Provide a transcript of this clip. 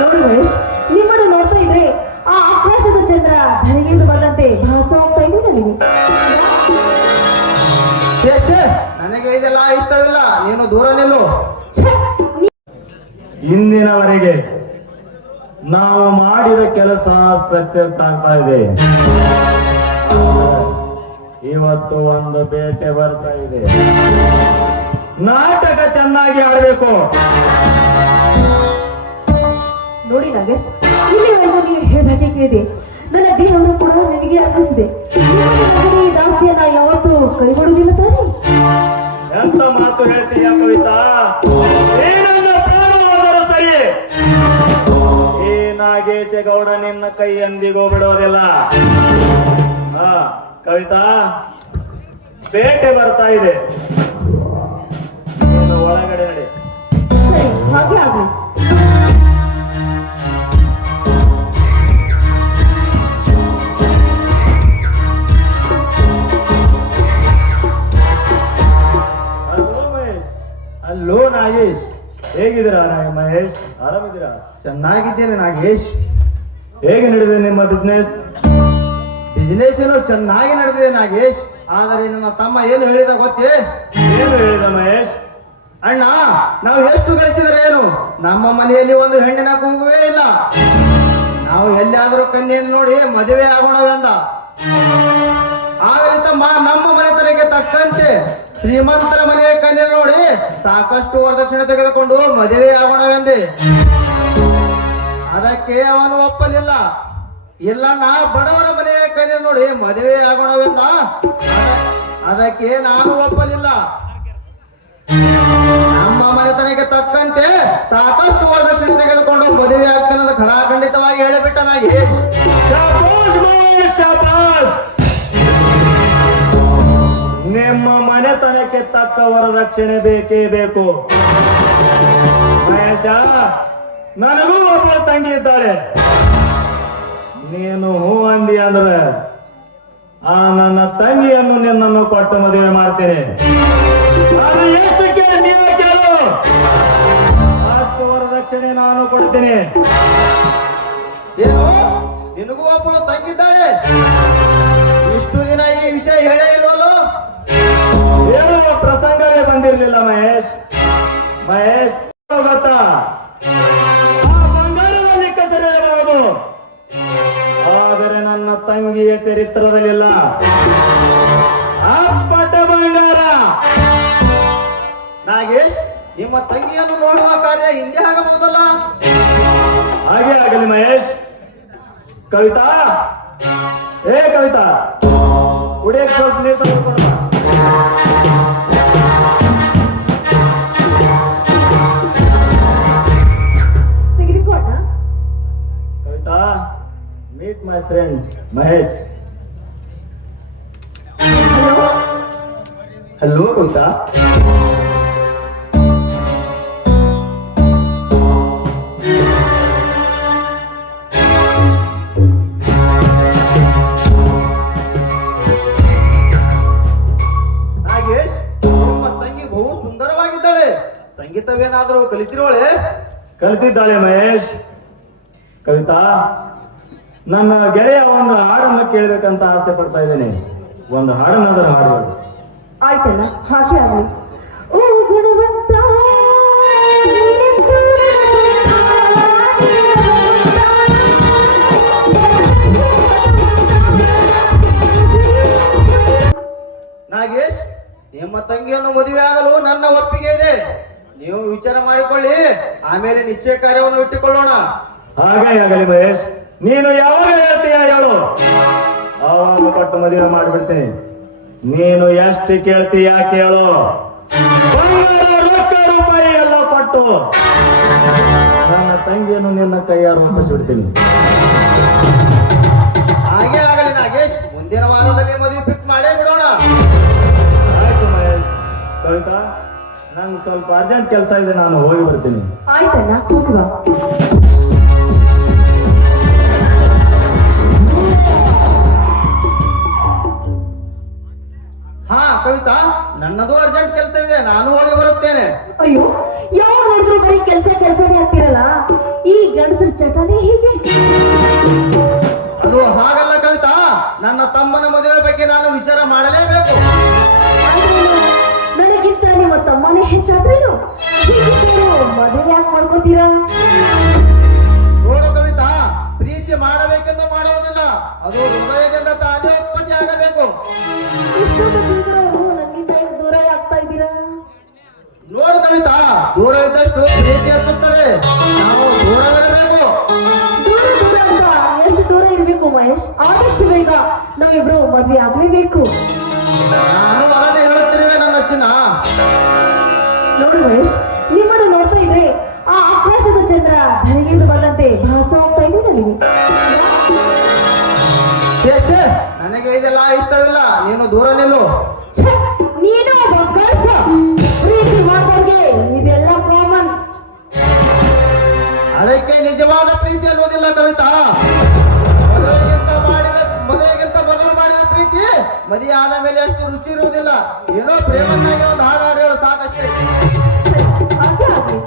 ನೋಡಿ ಮಹೇಶ್, ನಿಮ್ಮನ್ನು ನೋಡ್ತಾ ಇದ್ರೆ ಆ ಆಕಾಶದ ಚಂದ್ರ ಧರೆಗೆಂದು ಬಂದಂತೆ ಭಾಸ ಹೋಗ್ತಾ ಇದೆ ನನಗೆ. ನನಗೆ ಇದೆಲ್ಲ ಇಷ್ಟವಿಲ್ಲ, ನೀನು ದೂರ ನಿಲ್ಲು. ಇಂದಿನವರೆಗೆ ನಾವು ಮಾಡಿದ ಕೆಲಸ ಸಕ್ಸೆಸ್ ಆಗ್ತಾ ಇದೆ. ಇವತ್ತು ಒಂದು ಬೇಟೆ ಬರ್ತಾ ಇದೆ. ನಾಟಕ ಚೆನ್ನಾಗಿ ಆಡಬೇಕು. ನೋಡಿ ನಾಗೇಶ್, ಇಲ್ಲಿವರೆಗೂ ನೀವು ಹೇಳಿದಾಗೆ ಕೇಳಿದೆ. ನನ್ನ ದೇಹವನ್ನು ಕೂಡ ನಿಮಗೆ ಅರ್ಪಿಸಿದೆ. ಈ ದಾಸ್ತಿಯನ್ನ ಯಾವತ್ತೂ ಕೈಗೊಡುವುದಿಲ್ಲ ತಾನೆ? ಎಂತ ಮಾತು ಹೇಳ್ತೀಯ ಕವಿತಾ? ಏನನ್ನ ಪ್ರಾಣ ಹೋದರೂ ಸರಿ, ಈ ನಾಗೇಶ ಗೌಡ ನಿನ್ನ ಕೈ ಎಂದಿಗೂ ಬಿಡೋದಿಲ್ಲ. ಕವಿತಾ, ಬೇಟೆ ಬರ್ತಾ ಇದೆ, ನೀನು ಒಳಗಡೆ ನಡಿ. ಸರಿ, ಹಾಗೆ ಆಗ್ಲಿ. ಹಲೋ ನಾಗೇಶ್, ಹೇಗಿದ್ದೀರಾ ಮಹೇಶ್? ಆರಾಮಿದ್ದೀರಾ? ಚೆನ್ನಾಗಿದ್ದೇನೆ ನಾಗೇಶ್. ಹೇಗೆ ನಡೆದಿದೆ ನಿಮ್ಮ ಬಿಸ್ನೆಸ್? ಬಿಸಿನೆಸ್ ಏನೋ ಚೆನ್ನಾಗಿ ನಡೆದಿದೆ ನಾಗೇಶ್. ಆದರೆ ನನ್ನ ತಮ್ಮ ಏನು ಹೇಳಿದ ಗೊತ್ತೇ? ಏನು ಹೇಳಿದ ಮಹೇಶ್? ಅಣ್ಣ, ನಾವು ಎಷ್ಟು ಗಳಿಸಿದ್ರೆ ಏನು, ನಮ್ಮ ಮನೆಯಲ್ಲಿ ಒಂದು ಹೆಣ್ಣಿನ ಕೂಗುವೇ ಇಲ್ಲ. ನಾವು ಎಲ್ಲಿಯಾದರೂ ಕನ್ಯೆಯನ್ನು ನೋಡಿ ಮದುವೆ ಆಗೋಣವೆಂದ. ಆಗಲಿ ತಮ್ಮ, ನಮ್ಮ ಮನೆತನಕ್ಕೆ ತಕ್ಕಂತೆ ಶ್ರೀಮಂತರ ಮನೆಯ ಕನ್ಯೆ ನೋಡಿ ಸಾಕಷ್ಟು ವರದಕ್ಷಿಣೆ ತೆಗೆದುಕೊಂಡು ಮದುವೆ ಆಗೋಣವೆಂದೆ. ಅದಕ್ಕೆ ಅವನು ಒಪ್ಪಲಿಲ್ಲ. ಇಲ್ಲಣ್ಣ, ಬಡವರ ಮನೆಯ ಕನ್ಯೆ ನೋಡಿ ಮದುವೆ ಆಗೋಣವೆಂದ. ಅದಕ್ಕೆ ನಾನು ಒಪ್ಪಲಿಲ್ಲ. ನಮ್ಮ ಮನೆತನಕ್ಕೆ ತಕ್ಕಂತೆ ಸಾಕಷ್ಟು ವರದಕ್ಷಿಣೆ ತೆಗೆದುಕೊಂಡು ಮದುವೆ ಆಗ್ತಾನೆ ಅಂತ ಖಡಾಖಂಡಿತವಾಗಿ ಹೇಳಿಬಿಟ್ಟ ನಾಗೇಶ್. ಶಾಬಾಷ್ ಮಹೇಶ್, ಶಾಬಾಷ್. ನಿಮ್ಮ ಮನೆತನಕ್ಕೆ ತಕ್ಕ ವರದಕ್ಷಿಣೆ ಬೇಕೇ ಬೇಕು. ಮಹೇಶ, ನನಗೂ ಒಬ್ಬಳು ತಂಗಿ ಇದ್ದಾಳೆ. ನೀನು ಹೂ ಅಂದಿ ಅಂದ್ರೆ ಆ ನನ್ನ ತಂಗಿಯನ್ನು ನಿನ್ನನ್ನು ಕೊಟ್ಟು ಮದುವೆ ಮಾಡ್ತೇನೆ. ಅದು ಎಷ್ಟು ಕೇಳಿ ನೀವೇ ಕೇಳು, ಅಷ್ಟು ವರದಕ್ಷಿಣೆ ನಾನು ಕೊಡ್ತೀನಿ. ಏನು, ನಿನಗೂ ಒಬ್ಬಳು ತಂಗಿದ್ದಾಳೆ? ಇಷ್ಟು ದಿನ ಈ ವಿಷಯ ಹೇಳೇ ಇಲ್ವಲ್ಲೋ? ಹೇಳುವ ಪ್ರಸಂಗವೇ ಬಂದಿರಲಿಲ್ಲ ಮಹೇಶ್. ಮಹೇಶ್, ಗೊತ್ತಾ, ಆ ಬಂಗಾರದಲ್ಲಿ ಕಸರಿರಬಹುದು, ಆದರೆ ನನ್ನ ತಂಗಿಯ ಚರಿತ್ರದಲ್ಲಿಲ್ಲ. ಅಪ್ಪಟ ಬಂಗಾರ. ನಾಗೇಶ್, ನಿಮ್ಮ ತಂಗಿಯನ್ನು ನೋಡುವ ಕಾರ್ಯ ಹಿಂದೆ ಆಗಬಹುದಲ್ಲ? ಹಾಗೆ ಆಗಲಿ ಮಹೇಶ್. ಕವಿತಾ, ಏ ಕವಿತಾ, ಕುಡಿಯಕ್ಕೆ ಸ್ವಲ್ಪ ನೀರು ತಗೊಂಡು ಬಾ. ತೆಗೆದುಕೊಂಡ. Kavita, meet my friend Mahesh. Hello Kavita. Nagesh, ನಿಮ್ಮ ತಂಗಿ ಬಹು ಸುಂದರವಾಗಿದ್ದಾಳೆ. ಸಂಗೀತವೇನಾದರೂ ಕಲಿತಿರೋಳೆ? ಕಲಿತಿದ್ದಾಳೆ ಮಹೇಶ್. ಕವಿತಾ, ನನ್ನ ಗೆಳೆಯ ಒಂದು ಹಾಡನ್ನು ಕೇಳಬೇಕಂತ ಆಸೆ ಪಡ್ತಾ ಇದ್ದೇನೆ. ಒಂದು ಹಾಡನ್ನಾದರೂ ಹಾಡಬೇಕು. ಆಯ್ತಲ್ಲ, ಹಾಗೆ ಆಗ್ಲಿ. ಓ ಗುಣವಂತ, ನಾಗೇಶ್, ನಿಮ್ಮ ತಂಗಿಯನ್ನು ಮದುವೆ ಆಗಲು ನನ್ನ ಒಪ್ಪಿಗೆ ಇದೆ. ನೀವು ವಿಚಾರ ಮಾಡಿಕೊಳ್ಳಿ, ಆಮೇಲೆ ನಿಶ್ಚಯ ಕಾರ್ಯವನ್ನು ಇಟ್ಟುಕೊಳ್ಳೋಣ. ಹಾಗೆ ಆಗಲಿ ಮಹೇಶ್. ನೀನು ಯಾವಾಗ ಹೇಳ್ತೀಯ ಹೇಳು, ಆವಾಗ ಕೊಟ್ಟು ಮದುವೆ ಮಾಡಿಬಿಡ್ತೀನಿ. ನೀನು ಎಷ್ಟು ಕೇಳ್ತೀಯ ಕೇಳು. ಬಂಗಾರ, ರೊಕ್ಕ, ರೂಪಾಯಿ ಎಲ್ಲ ಕೊಟ್ಟು ನನ್ನ ತಂಗಿಯನ್ನು ನಿನ್ನ ಕೈಯಾರು ಒಪ್ಪಿಸಿಬಿಡ್ತೀನಿ. ಹಾಗೆ ಆಗಲಿ ನಾಗೇಶ್, ಮುಂದಿನ ವಾರದಲ್ಲಿ ಮದುವೆ ಫಿಕ್ಸ್ ಮಾಡೇ ಬಿಡೋಣ. ಆಯ್ತು ಮಹೇಶ್. ಕವಿತಾ, ನಂಗೆ ಸ್ವಲ್ಪ ಅರ್ಜೆಂಟ್ ಕೆಲಸ ಇದೆ, ನಾನು ಹೋಗಿ ಬರ್ತೀನಿ. ಆಯ್ತಲ್ಲ, ಹೋಗುವ. ಹಾ ಕವಿತಾ, ನನ್ನದು ಅರ್ಜೆಂಟ್ ಕೆಲಸವಿದೆ, ನಾನು ಹೋಗಿ ಬರುತ್ತೇನೆ. ಅಯ್ಯೋ, ಯಾವಾಗ ನೋಡಿದ್ರು ಬರೀ ಕೆಲಸನೇ ಆಗ್ತಿರಲ್ಲ. ಈ ಗಂಡಸರ ಚಟನೇ ಹೀಗೆ. ಅದು ಹಾಗಲ್ಲ ಕವಿತಾ, ನನ್ನ ತಮ್ಮನ ಮದುವೆ ಬಗ್ಗೆ ನಾನು ವಿಚಾರ ಮಾಡಲೇಬೇಕು. ಆದ್ರೇನು, ನನಗಿಂತ ನಿಮ್ಮ ತಮ್ಮನೇ ಹೆಚ್ಚಾದ್ರೇನು? ಹೀಗಿದ್ದೇನು ಮದುವೆ ಯಾಕೆ ಮಾಡ್ಕೋತೀರಾ? ನೋಡು ಕವಿತಾ, ಪ್ರೀತಿ ಮಾಡಬೇಕೆಂದು ಮಾಡುವುದಿಲ್ಲ, ಅದು ಹೃದಯದಿಂದ ತಾನೇ ಉತ್ಪತ್ತಿ ಆಗಬೇಕು. ಇಷ್ಟೊಂದು ತಿಳ್ಕೊಳ್ಳೋರು ನನ್ನಿಂದ ಯಾಕೆ ದೂರ ಆಗ್ತಾ ಇದ್ದೀರಾ? ನೋಡು ಕವಿತಾ, ದೂರ ಇದ್ದಷ್ಟು ಪ್ರೀತಿ ಹೆಚ್ಚುತ್ತದೆ. ನಾವು ದೂರವಿರಬೇಕು. ದೂರ ದೂರ ಅಂತ ಎಷ್ಟು ದೂರ ಇರಬೇಕು ಮಹೇಶ್? ಆದಷ್ಟು ಬೇಗ ನಾವಿಬ್ರು ಮದ್ವೆ ಆಗ್ಲೇಬೇಕು. ನಾನು ಅದನ್ನೇ ಹೇಳುತ್ತಿರುವೆ ನನ್ನ ಚಿನ್ನ. ನೋಡು ಮಹೇಶ್, ನಿಮ್ಮನ್ನು ನೋಡ್ತಾ ಇದ್ರೆ ಆ ಆಕಾಶದ ಚಂದ್ರ ಧರೆಗಿಳಿದು ಬಂದಂತೆ ಭಾಸ ಹೋಗ್ತಾ ಇದೆ ನನಗೆ. ಛೇ, ಛೇ, ನನಗೆ ಇದೆಲ್ಲ ಇಷ್ಟವಿಲ್ಲ. ನೀನು ದೂರ ನಿಲ್ಲು. ಛೆ, ನೀನು ಒಬ್ಬ ಗಂಡ್ಸ. ಪ್ರೀತಿ ಮಾಡೋರ್ಗೆ ಇದೆಲ್ಲ ಕಾಮನ್. ಅದಕ್ಕೆ ನಿಜವಾದ ಪ್ರೀತಿ ಅನ್ನೋದಿಲ್ಲ ಕವಿತಾ. ಮದುವೆಗಿಂತ ಮೊದಲು ಮಾಡಿದ ಪ್ರೀತಿ ಮದುವೆ ಆದ ಮೇಲೆ ಅಷ್ಟು ರುಚಿ ಇರುವುದಿಲ್ಲ. ಏನೋ ಪ್ರೇಮನ್ನಾಗಿ ಒಂದು ಹಾಡು ಹಾಡು ಹೇಳು ಸಾಕಷ್ಟೇ. ಅದೇ ಆಗ್ಲಿ.